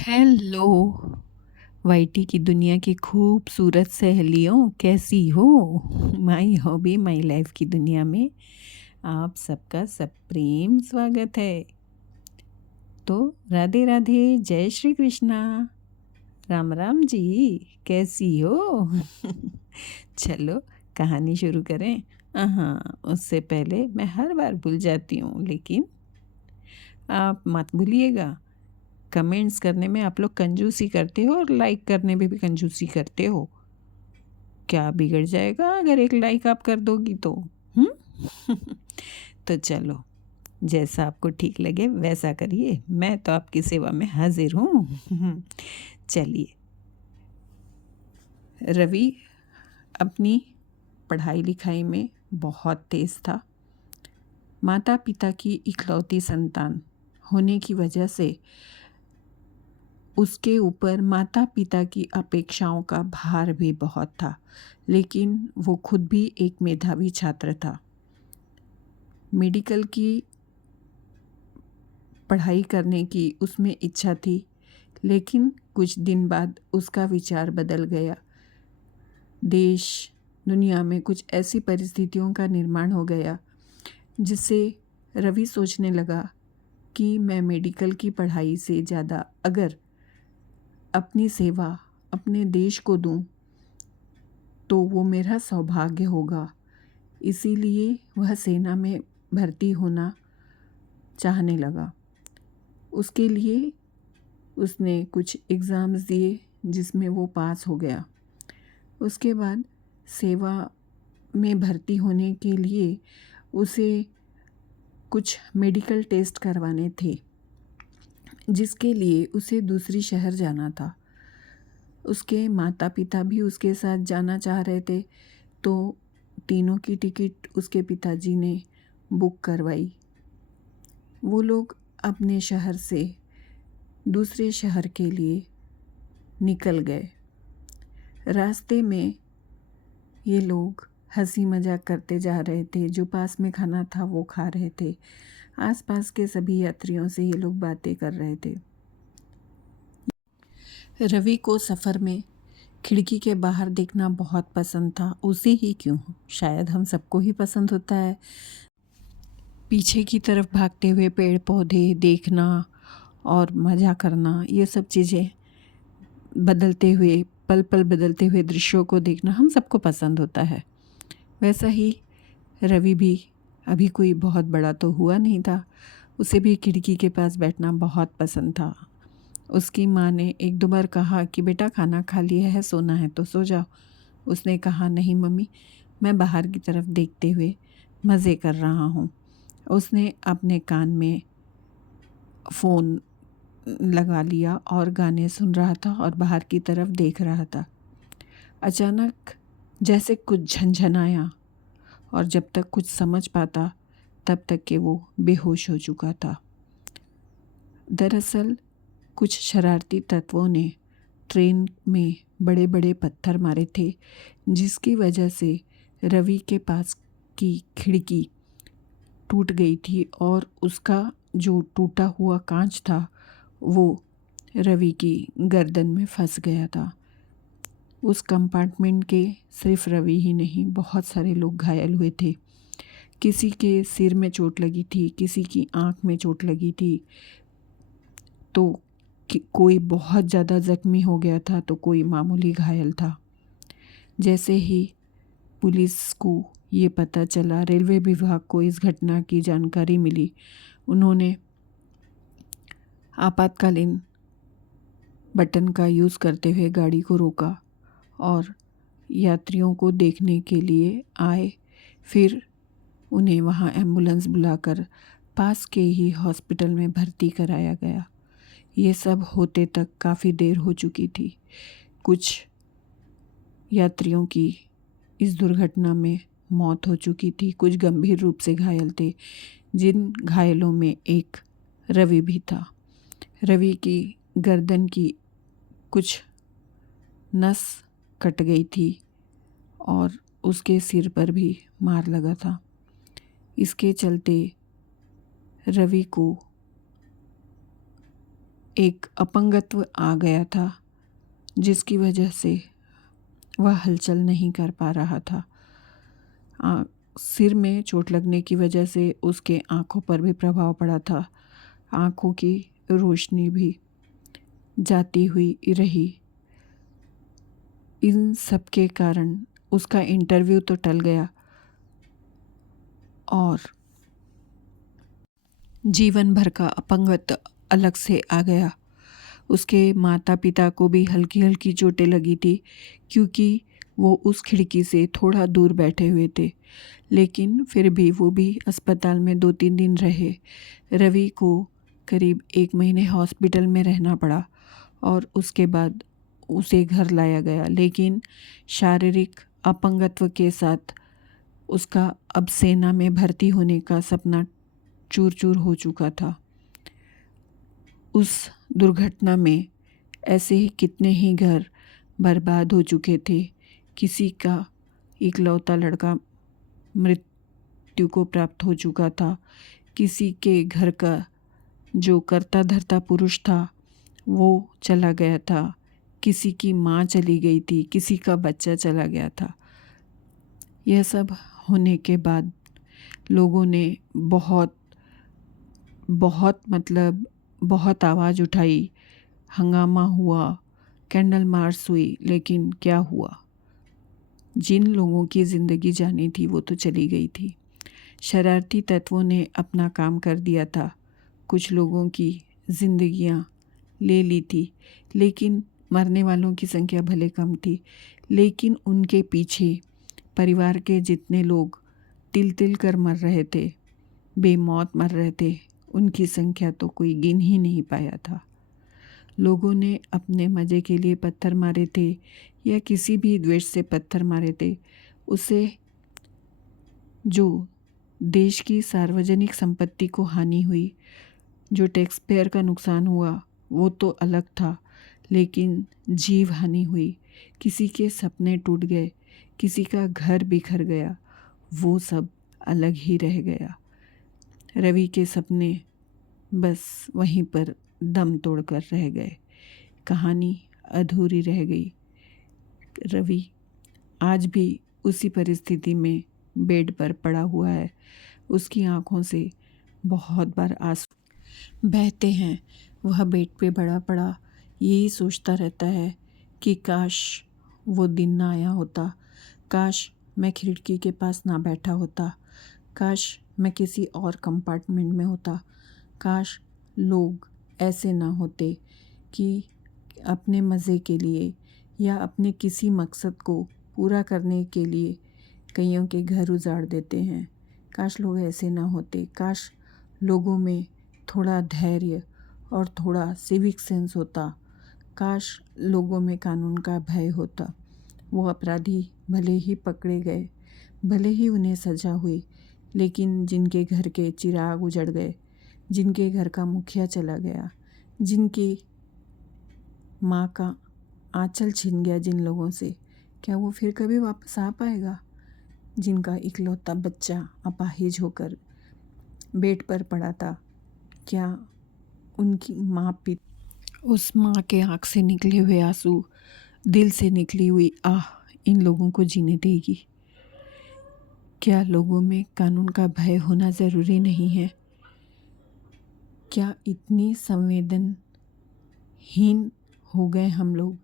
Hello YT की दुनिया की खूबसूरत सहेलियों, कैसी हो? माई हॉबी माई लाइफ की दुनिया में आप सबका सप्रेम स्वागत है। तो राधे राधे, जय श्री कृष्णा, राम राम जी, कैसी हो? चलो कहानी शुरू करें। हाँ, उससे पहले मैं हर बार भूल जाती हूँ, लेकिन आप मत भूलिएगा, कमेंट्स करने में आप लोग कंजूसी करते हो और लाइक करने में भी कंजूसी करते हो। क्या बिगड़ जाएगा अगर एक लाइक आप कर दोगी तो? तो चलो, जैसा आपको ठीक लगे वैसा करिए, मैं तो आपकी सेवा में हाजिर हूँ। चलिए, रवि अपनी पढ़ाई लिखाई में बहुत तेज़ था। माता पिता की इकलौती संतान होने की वजह से उसके ऊपर माता पिता की अपेक्षाओं का भार भी बहुत था, लेकिन वो खुद भी एक मेधावी छात्र था। मेडिकल की पढ़ाई करने की उसमें इच्छा थी, लेकिन कुछ दिन बाद उसका विचार बदल गया। देश दुनिया में कुछ ऐसी परिस्थितियों का निर्माण हो गया जिससे रवि सोचने लगा कि मैं मेडिकल की पढ़ाई से ज़्यादा अगर अपनी सेवा अपने देश को दूं तो वो मेरा सौभाग्य होगा। इसीलिए वह सेना में भर्ती होना चाहने लगा। उसके लिए उसने कुछ एग्ज़ाम्स दिए जिसमें वो पास हो गया। उसके बाद सेवा में भर्ती होने के लिए उसे कुछ मेडिकल टेस्ट करवाने थे, जिसके लिए उसे दूसरी शहर जाना था। उसके माता पिता भी उसके साथ जाना चाह रहे थे, तो तीनों की टिकट उसके पिताजी ने बुक करवाई। वो लोग अपने शहर से दूसरे शहर के लिए निकल गए। रास्ते में ये लोग हंसी मजाक करते जा रहे थे, जो पास में खाना था वो खा रहे थे। आसपास के सभी यात्रियों से ये लोग बातें कर रहे थे। रवि को सफ़र में खिड़की के बाहर देखना बहुत पसंद था। उसे ही क्यों, शायद हम सबको ही पसंद होता है। पीछे की तरफ भागते हुए पेड़ पौधे देखना और मज़ा करना, ये सब चीज़ें बदलते हुए पल पल बदलते हुए दृश्यों को देखना हम सबको पसंद होता है। वैसा ही रवि भी अभी कोई बहुत बड़ा तो हुआ नहीं था, उसे भी खिड़की के पास बैठना बहुत पसंद था। उसकी माँ ने एक दो बार कहा कि बेटा खाना खा लिया है, सोना है तो सो जाओ। उसने कहा नहीं मम्मी, मैं बाहर की तरफ देखते हुए मज़े कर रहा हूँ। उसने अपने कान में फ़ोन लगा लिया और गाने सुन रहा था और बाहर की तरफ देख रहा था। अचानक जैसे कुछ झनझनाया और जब तक कुछ समझ पाता तब तक के वो बेहोश हो चुका था। दरअसल कुछ शरारती तत्वों ने ट्रेन में बड़े बड़े पत्थर मारे थे, जिसकी वजह से रवि के पास की खिड़की टूट गई थी और उसका जो टूटा हुआ कांच था वो रवि की गर्दन में फंस गया था। उस कंपार्टमेंट के सिर्फ रवि ही नहीं, बहुत सारे लोग घायल हुए थे। किसी के सिर में चोट लगी थी, किसी की आंख में चोट लगी थी, तो कोई बहुत ज़्यादा ज़ख्मी हो गया था, तो कोई मामूली घायल था। जैसे ही पुलिस को ये पता चला, रेलवे विभाग को इस घटना की जानकारी मिली, उन्होंने आपातकालीन बटन का यूज़ करते हुए गाड़ी को रोका और यात्रियों को देखने के लिए आए। फिर उन्हें वहाँ एम्बुलेंस बुलाकर पास के ही हॉस्पिटल में भर्ती कराया गया। ये सब होते तक काफ़ी देर हो चुकी थी। कुछ यात्रियों की इस दुर्घटना में मौत हो चुकी थी, कुछ गंभीर रूप से घायल थे, जिन घायलों में एक रवि भी था। रवि की गर्दन की कुछ नस कट गई थी और उसके सिर पर भी मार लगा था। इसके चलते रवि को एक अपंगत्व आ गया था जिसकी वजह से वह हलचल नहीं कर पा रहा था। सिर में चोट लगने की वजह से उसके आँखों पर भी प्रभाव पड़ा था। आँखों की रोशनी भी जाती हुई रही। इन सब के कारण उसका इंटरव्यू तो टल गया और जीवन भर का अपंगत्व अलग से आ गया। उसके माता पिता को भी हल्की हल्की चोटें लगी थी क्योंकि वो उस खिड़की से थोड़ा दूर बैठे हुए थे, लेकिन फिर भी वो भी अस्पताल में 2-3 दिन रहे। रवि को करीब 1 महीने हॉस्पिटल में रहना पड़ा और उसके बाद उसे घर लाया गया, लेकिन शारीरिक अपंगत्व के साथ उसका अब सेना में भर्ती होने का सपना चूर चूर हो चुका था। उस दुर्घटना में ऐसे ही कितने ही घर बर्बाद हो चुके थे। किसी का इकलौता लड़का मृत्यु को प्राप्त हो चुका था, किसी के घर का जो करता धरता पुरुष था वो चला गया था, किसी की माँ चली गई थी, किसी का बच्चा चला गया था। यह सब होने के बाद लोगों ने बहुत बहुत आवाज़ उठाई, हंगामा हुआ, कैंडल मार्च हुई, लेकिन क्या हुआ? जिन लोगों की ज़िंदगी जानी थी वो तो चली गई थी। शरारती तत्वों ने अपना काम कर दिया था, कुछ लोगों की ज़िंदगियां ले ली थी, लेकिन मरने वालों की संख्या भले कम थी, लेकिन उनके पीछे परिवार के जितने लोग तिल तिल कर मर रहे थे, बेमौत मर रहे थे, उनकी संख्या तो कोई गिन ही नहीं पाया था। लोगों ने अपने मज़े के लिए पत्थर मारे थे या किसी भी द्वेष से पत्थर मारे थे, उसे जो देश की सार्वजनिक संपत्ति को हानि हुई, जो टैक्स पेयर का नुकसान हुआ वो तो अलग था, लेकिन जीव हानि हुई, किसी के सपने टूट गए, किसी का घर बिखर गया, वो सब अलग ही रह गया। रवि के सपने बस वहीं पर दम तोड़कर रह गए, कहानी अधूरी रह गई। रवि आज भी उसी परिस्थिति में बेड पर पड़ा हुआ है। उसकी आंखों से बहुत बार आंसू बहते हैं। वह बेड पे बड़ा पड़ा यही सोचता रहता है कि काश वो दिन ना आया होता, काश मैं खिड़की के पास ना बैठा होता, काश मैं किसी और कंपार्टमेंट में होता, काश लोग ऐसे ना होते कि अपने मज़े के लिए या अपने किसी मकसद को पूरा करने के लिए कईयों के घर उजाड़ देते हैं। काश लोग ऐसे ना होते, काश लोगों में थोड़ा धैर्य और थोड़ा सिविक सेंस होता, काश लोगों में कानून का भय होता। वो अपराधी भले ही पकड़े गए, भले ही उन्हें सज़ा हुई, लेकिन जिनके घर के चिराग उजड़ गए, जिनके घर का मुखिया चला गया, जिनकी माँ का आंचल छिन गया जिन लोगों से, क्या वो फिर कभी वापस आ पाएगा? जिनका इकलौता बच्चा अपाहिज होकर बेड पर पड़ा था, क्या उनकी उस माँ के आँख से निकले हुए आंसू, दिल से निकली हुई आह इन लोगों को जीने देगी? क्या लोगों में कानून का भय होना ज़रूरी नहीं है? क्या इतनी संवेदनहीन हो गए हम लोग?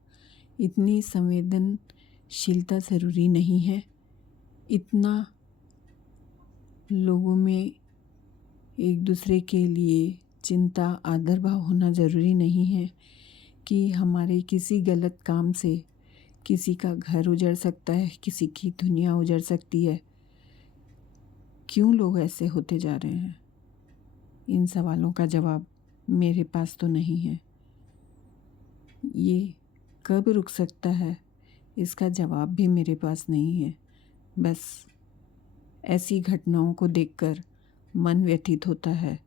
इतनी संवेदनशीलता ज़रूरी नहीं है? इतना लोगों में एक दूसरे के लिए चिंता आदर भाव होना ज़रूरी नहीं है कि हमारे किसी गलत काम से किसी का घर उजड़ सकता है, किसी की दुनिया उजड़ सकती है? क्यों लोग ऐसे होते जा रहे हैं? इन सवालों का जवाब मेरे पास तो नहीं है। ये कब रुक सकता है, इसका जवाब भी मेरे पास नहीं है। बस ऐसी घटनाओं को देखकर मन व्यथित होता है,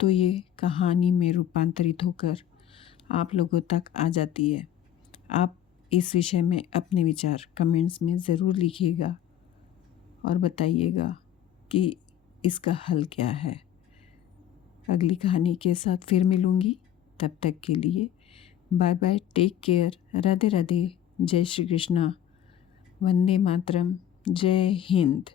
तो ये कहानी में रूपांतरित होकर आप लोगों तक आ जाती है। आप इस विषय में अपने विचार कमेंट्स में ज़रूर लिखिएगा और बताइएगा कि इसका हल क्या है। अगली कहानी के साथ फिर मिलूँगी। तब तक के लिए bye bye, take care, Radhe Radhe, जय श्री कृष्णा, वंदे मातरम, जय हिंद।